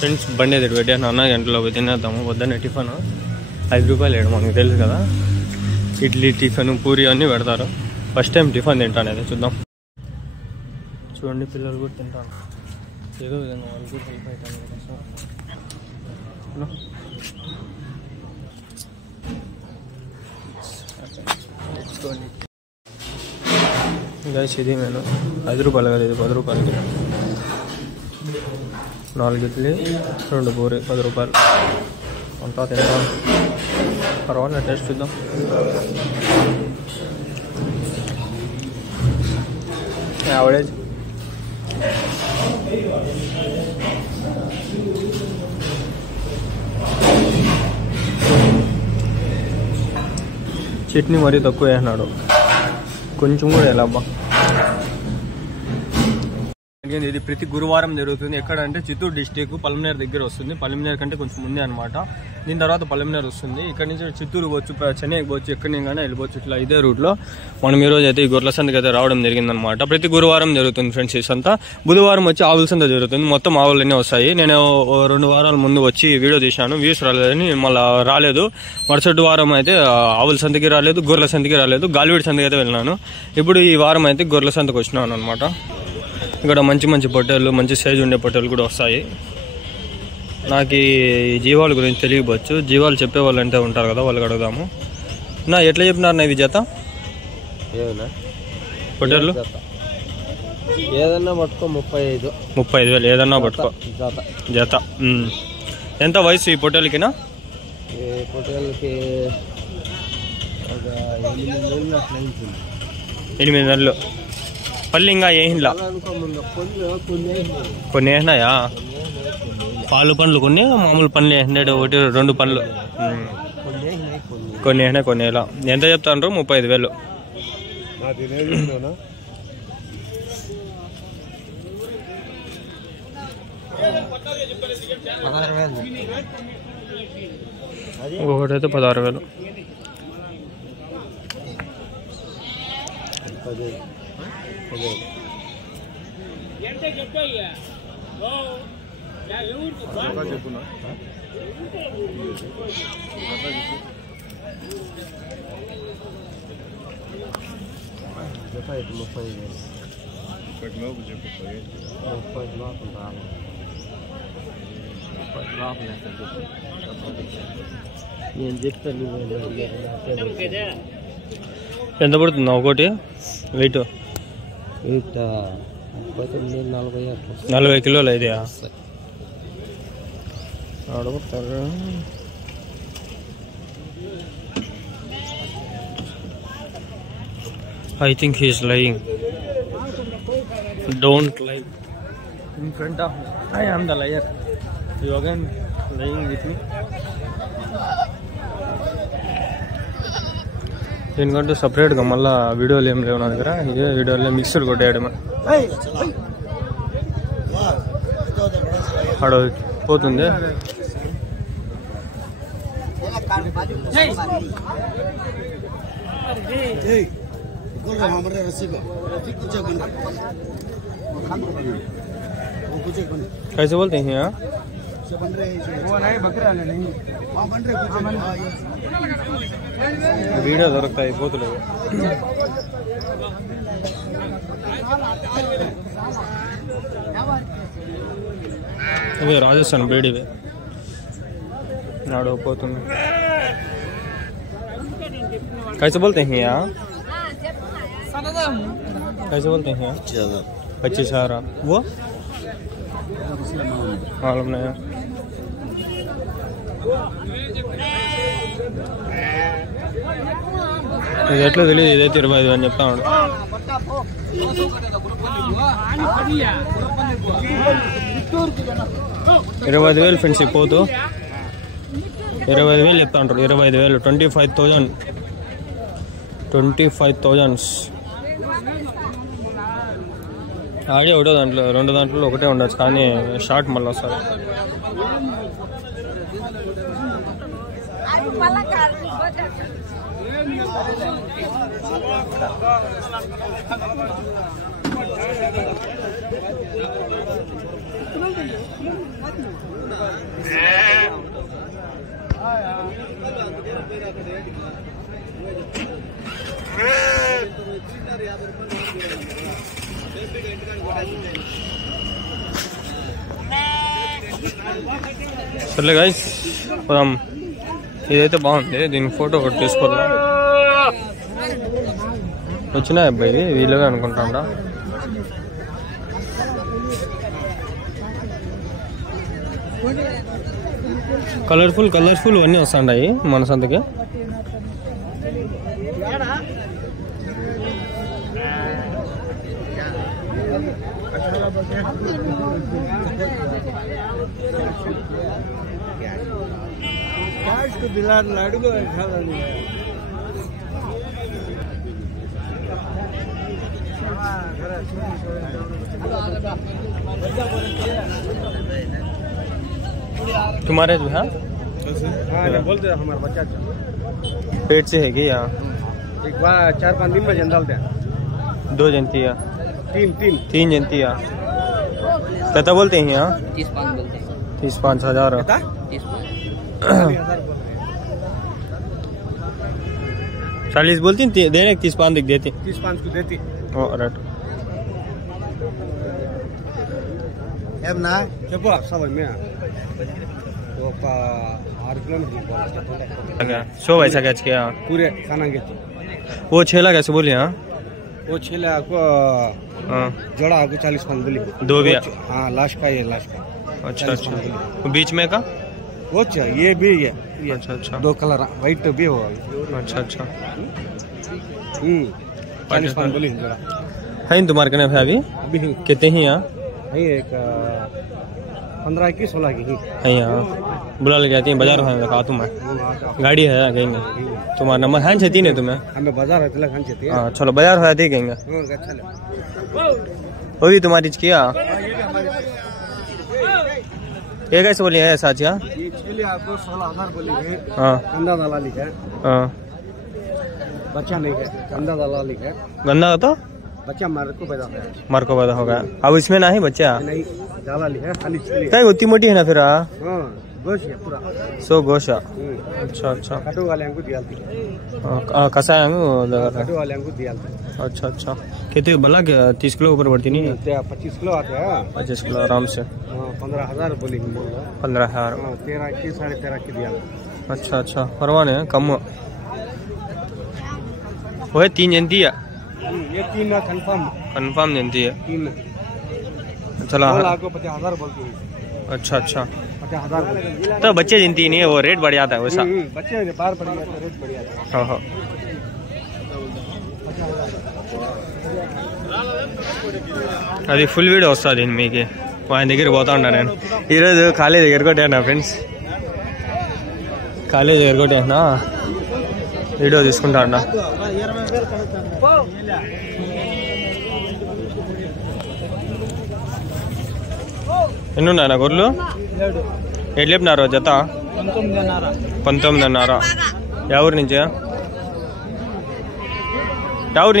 Friends బండి ఎదురు పెట్టాను, అన్న గంటలో పోయి తినేద్దాము. పొద్దున్నే టిఫిన్ 5 రూపాయలు వేయడం మనకు తెలుసు కదా. ఇడ్లీ, టిఫిన్, పూరి అన్నీ పెడతారు. ఫస్ట్ టైం టిఫిన్ తింటాను, అది చూద్దాం. చూడండి పిల్లలు కూడా తింటాను, ఏదో విధంగా వాళ్ళు కూడా హెల్ప్ అవుతాను కోసం. గైస్ ఇది నేను 5 రూపాయలు కదా, ఇది 10 రూపాయలకి. 4 ఇడ్లీ 2 పూరి 10 రూపాయలు. అంతా తింటాం, పర్వాలేదు టేస్ట్ చూద్దాం. యావరేజ్. చట్నీ మరీ తక్కువ వేసినాడు, కొంచెం కూడా ఎలా అబ్బా. ఇది ప్రతి గురువారం జరుగుతుంది. ఎక్కడంటే చిత్తూరు డిస్టిక్ పలమనేరు దగ్గర వస్తుంది. పలమనేరు కంటే కొంచెం ముందే అనమాట. దీని తర్వాత పలమనేరు వస్తుంది. ఇక్కడ నుంచి చిత్తూరు పోవచ్చు, చెన్నైకి పోవచ్చు, ఎక్కడి నుంచి వెళ్ళిపోవచ్చు. ఇట్లా ఇదే రూట్లో మనం ఈరోజు అయితే ఈ గొర్రెల సంతకి అయితే రావడం జరిగిందనమాట. ప్రతి గురువారం జరుగుతుంది ఫ్రెండ్స్ ఈ సంత. బుధవారం వచ్చి ఆవుల సంత జరుగుతుంది. మొత్తం ఆవులన్నీ వస్తాయి. నేను 2 వారాల ముందు వచ్చి వీడియో తీశాను, వ్యూస్ రాలేదని మళ్ళీ రాలేదు. మరుసటి వారం అయితే ఆవుల సంతకి రాలేదు, గొర్రెల సంతకి రాలేదు, గాలివీడి సంతకి అయితే వెళ్ళినాను. ఇప్పుడు ఈ వారం అయితే గొర్రెల సంతకు వచ్చినాను అనమాట. ఇక్కడ మంచి మంచి పొట్టేళ్ళు, మంచి సైజు ఉండే పొట్టేళ్ళు కూడా వస్తాయి. నాకు ఈ జీవాల గురించి తెలియవచ్చు, జీవాలు చెప్పేవాళ్ళు అంటే ఉంటారు కదా, వాళ్ళకి అడుగుదాము. నా ఎట్లా చెప్పినారు నా ఇవి జత పొట్టేళ్ళు? ఏదన్నా పట్టుకో 35,000 ఏదన్నా పట్టుకో జత. ఎంత వయసు ఈ పొట్టేళ్ళకినా? పొట్టేళ్ళకి 8 నెలలు. పళ్ళు ఇంకా ఏహిన్లా? కొన్ని వేసినాయా? పాలు పండ్లు కొన్ని, మామూలు పండ్లు వేసినాడు 1-2 పండ్లు. కొన్ని వేసినాయి, కొన్ని వేలా. ఎంత చెప్తాను? 35,000. ఒకటైతే 16,000. నేను చెప్తాను. ఎంత పడుతుందా ఒకటి వెయిట్? 40 కిలోలు అయితే అడుగుతారు. I think he is lying. Don't lie in front of me. I am the liar. You again lying with me. దీనికంటూ సపరేట్గా మళ్ళీ వీడియోలు ఏం లేవు నా దగ్గర. ఇదే వీడియోలో మిక్సర్ కొట్టేయడం. ఆడ పోతుంది. कैसे बोलते हैं यहाँ? वीडियो దొరుకుతాయి పోతులు. ఇవే రాజస్థాన్ బేడివే. నాడు పోతుంది. कैसे बोलते हैं यहाँ? कैसे बोलते हैं? 25,000. वो मालूम नहीं है. ఇది ఎట్లా తెలియదు. ఇదైతే 25 అని చెప్తా ఉన్నాడు. 25,000 ఫ్రెండ్స్. పోతూ 25,000 చెప్తా ఉంటారు. 25,000. 25,000. ఆడియో ఒకటో దాంట్లో, 2 దాంట్లో ఒకటే ఉండొచ్చు, కానీ షార్ట్ మళ్ళీ వస్తుంది. సర్లే గైస్ పోదాం. ఇదైతే బాగుంది, దీనికి ఫోటో ఒకటి తీసుకోవాలి. వచ్చినాయి అబ్బాయి వీళ్ళగా అనుకుంటాడా. కలర్ఫుల్ అన్నీ వస్తాయి మన సంతకి. तुम्हारे जो है बोलते हैं हमारा बच्चा पेट से है कि या एक बार 4-5 दिन में जन डालते हैं. 2 जनती या तीन जनती या कितना बोलते हैं यहाँ? 30,500 बोलते हैं. 35,000 40 बोलती देने 30,500 दिख देती. 30-5 को देती. राइट अब ना చెప్పు सब में तो 6 किलोमीटर क्या 100 पैसा कैच किया पूरे खाना के. वो छेला कैसे बोली? हाँ वो छेला को जोड़ा को 40-5 बोली. 2 भी. हाँ लास्ट का ये लास्ट का. अच्छा बीच में का वो ये भी ये अच्छा 2 कलर व्हाइट भी हो. अच्छा 40-5 बोली जोड़ा है तुम्हारे कने अभी कितने ही यहाँ? एक 15 की 16 की है यहाँ बुला ले जाती है बाजार है देखा तुम्हें गाड़ी है कहेंगे. तुम्हारा नंबर है छती नहीं तुम्हें? हमें बाजार है तिलक हन छती. हाँ चलो बाजार है दी कहेंगे. वो भी तुम्हारी किया ये कैसे बोली है साचिया? ये छेले आपको 16,000 बोली है. हाँ गंदा दलाली है. हाँ बच्चा नहीं है गंदा दलाली है. गंदा तो बच्चा मार को पैदा है. मार को पैदा होगा. अब इसमें ना ही बच्चा नहीं दलाली है खाली छेले. क्या उतनी मोटी है ना फिर? हाँ गोश है पूरा. सो गोशा. अच्छा कटो वाले को दिया थी. कसा है कटो वाले को दिया थी. अच्छा कितने भला 30 किलो ऊपर बढ़ती नहीं? 25 किलो आते हैं. 25 किलो आराम से. 15,000 बोली 15,000. 13 की 13.5 की दिया. अच्छा परवाह नहीं कम वो है 3 जनती है. ये 3 कंफर्म जनती है. 3 चला आपको 50,000 बोलती है. अच्छा 50,000 तो बच्चे जिनती नहीं है वो रेट बढ़ जाता है वैसा. बच्चे बाहर बढ़ जाता है रेट बढ़ जाता है. हाँ అది ఫుల్ వీడియో వస్తుంది మీకు ఆయన దగ్గర పోతా ఉంటాను నేను. ఈరోజు కాలేజ్ దగ్గర కొట్టేనా ఫ్రెండ్స్, కాలేజ్ దగ్గర కొట్టేనా వీడియో తీసుకుంటా అన్నా. ఎన్ని ఉన్నాయి నా గొర్రెలు? ఎట్లు చెప్పినారు జత? 19,500. ఎవరి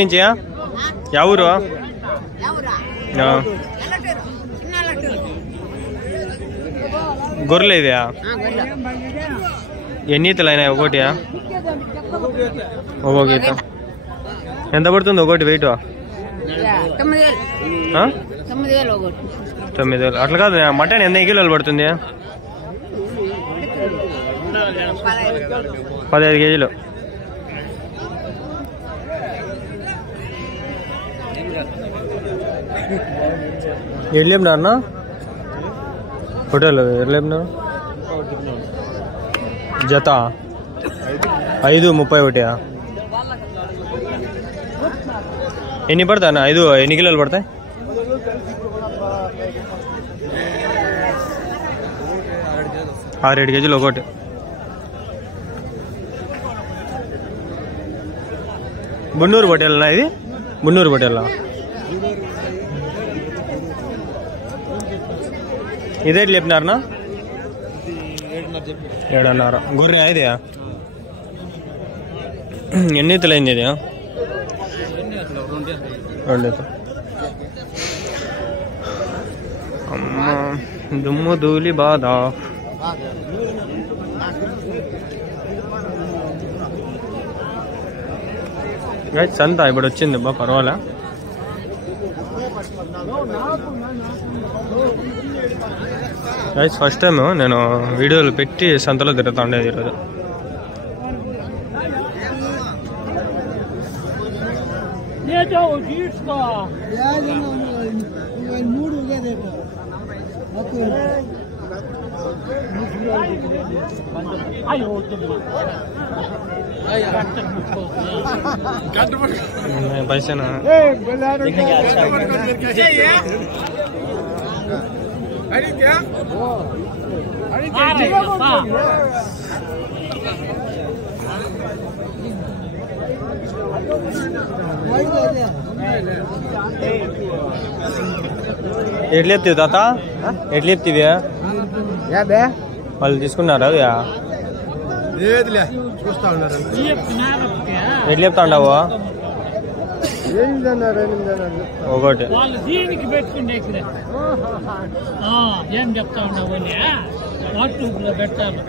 నుంచి ఎవరు? గొర్రెలు ఇవా? ఎన్ని ఈతలు అయినాయి ఒకటి? ఒక్కో గీత ఎంత పడుతుంది ఒకటి వెయిట్? 9,000. అట్లా కాదు మటన్ ఎన్ని కిలోలు పడుతుంది? 15 కేజీలు. ఎట్లేపినారన్నా హోటల్? ఎట్లేపినారు జత? 5.31. ఎన్ని పడతాయి? 5 ఎన్ని కిలోలు పడతాయి? 6-7 కేజీలు ఒకటి. బున్నూరు హోటల్నా ఇది? బున్నూరు హోటల్లా? ఇదే లేపినారనా? 7.5. గొర్రె ఇది ఎన్ని ఈతలు అయింది? ఇది 2 ఈతలు. అమ్మ దుమ్ము ధూళి బాధ. సంత ఇప్పుడు వచ్చింది బా పర్వాలే. ఫస్ట్ టైం నేను వీడియోలు పెట్టి సంతలో తిరుగుతా ఉండేది ఈరోజు. పైసా ఎట్లా చెప్తావు తాత? ఎట్లా చెప్తివి? వాళ్ళు తీసుకున్నారా? అది ఎట్లా చెప్తా ఉండవు? ఒకటి ఏం చెప్తా ఉండవు వాట్సాప్లో పెట్టాలి.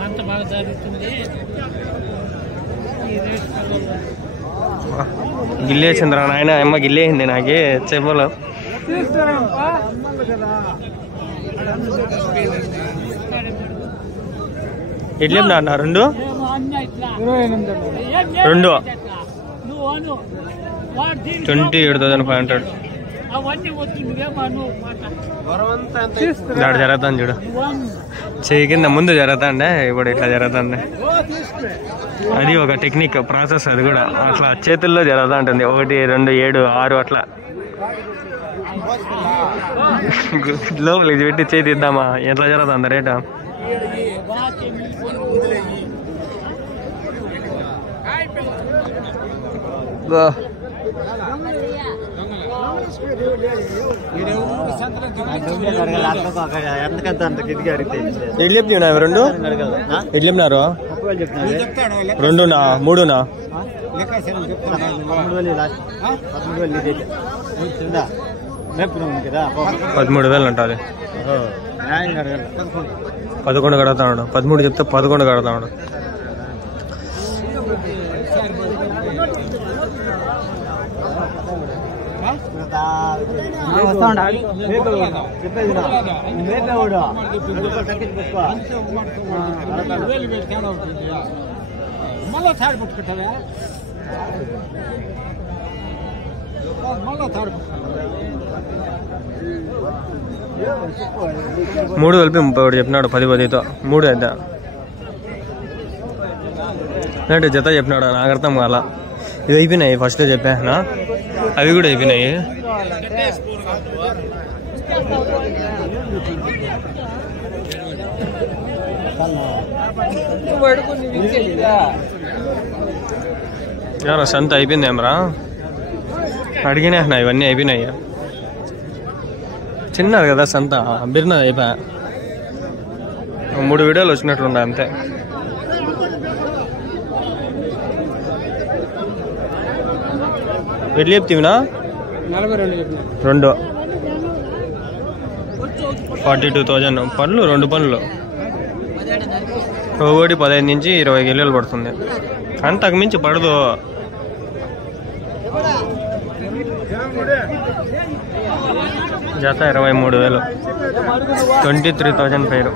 సంత బాగా జరుగుతుంది. గిల్లేసిందిరా నాయన. అమ్మ గిల్లేసింది నాకే చెప్పులు. ఎట్లా అన్న? రెండు 27,500 దాడు జరుగుతాను చూడు. చెయ్యి కింద ముందు జరుగుతాండే, ఇప్పుడు ఇట్లా జరుగుతుంది. అది ఒక టెక్నిక్ ప్రాసెస్. అది కూడా అట్లా చేతుల్లో జరుగుతూ ఉంటుంది. 1, 2, 7, 6 అట్లా లోపలికి పెట్టి చేయి తీద్దామా? ఎట్లా జరుగుతుంది రేటు? ఎట్లు చెప్తున్నా? రెండు ఎట్లు చెప్పినారు? 2నా 3నా? 13,000 ఉంటుంది. 11 కడతాడు. 13 చెప్తే 11 కడతాడు. మళ్ళా తాడు పుట్టుకుంటావా? మళ్ళా తాడు 3 కలిపి 31 చెప్పినాడు. 10తో 3 అయితే అంటే జత చెప్పినాడు. నాకు అర్థం కాల. ఇది అయిపోయినాయి ఫస్ట్ చెప్పానా? అవి కూడా అయిపోయినాయి. సంత అయిపోయింది ఏమరా? అడిగినా ఇవన్నీ అయిపోయినాయి. చిన్నది కదా సంత, బిర్నది అయిపోయా. 3 వీడియోలు వచ్చినట్లుండే అంతే. ఎట్లు చెప్తివినా? 2 42,000 పనులు. 2 పనులు ఒకటి 15 నుంచి 20 కిలోలు పడుతుంది. అంతకు మించి పడదు. జత 23,000. 23,000 పేరు.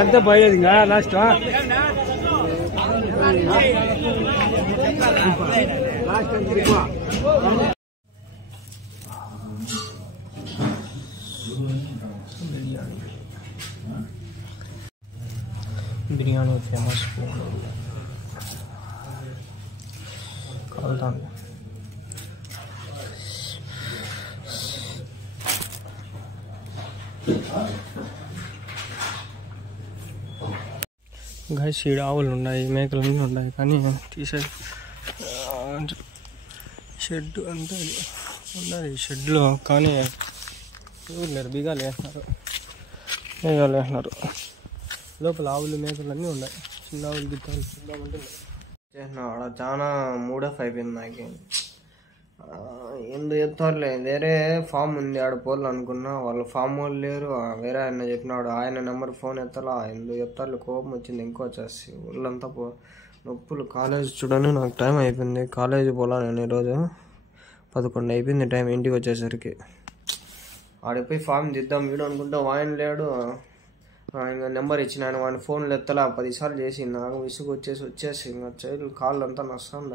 ఎంత పోయేది లాస్ట్ బిర్యానీ ఫేమస్ ఫుడ్ కాల్తాను. గైస్ ఈడ ఆవులు ఉన్నాయి, మేకలన్నీ ఉన్నాయి, కానీ తీసే షెడ్ అంతా ఉన్నది షెడ్లో. కానీ ఎవరు లేరు, బిగాలు వేసినారు. లోపల ఆవులు మేకలు అన్నీ ఉన్నాయి. చిన్న ఆవులు గిట్టాలు చూద్దామంటే ఆడ చాలా మూడఫ్ అయిపోయింది నాకు. ఎందుకు చెప్తారులే, వేరే ఫామ్ ఉంది ఆడ పోలు అనుకున్నా, వాళ్ళు ఫామ్ వాళ్ళు లేరు. వేరే ఆయన చెప్పినాడు, ఆయన నెంబర్ ఫోన్ ఎత్తలా. ఎందుకు చెప్తారు, కోపం వచ్చింది. ఇంకో వచ్చేసి ఊళ్ళంతా నొప్పులు. కాలేజ్ చూడని నాకు టైం అయిపోయింది, కాలేజీ పోలా నేను ఈరోజు. 11 అయిపోయింది టైం ఇంటికి వచ్చేసరికి. ఆడిపోయి ఫామ్ దిద్దాం వీడు అనుకుంటే ఆయన లేడు. ఇంకా నెంబర్ ఇచ్చిన ఆయన వాడిని ఫోన్లు ఎత్తలా. 10 సార్లు చేసి నాకు విసుగు వచ్చేసి ఇంకా కాళ్ళు అంతా నష్టం.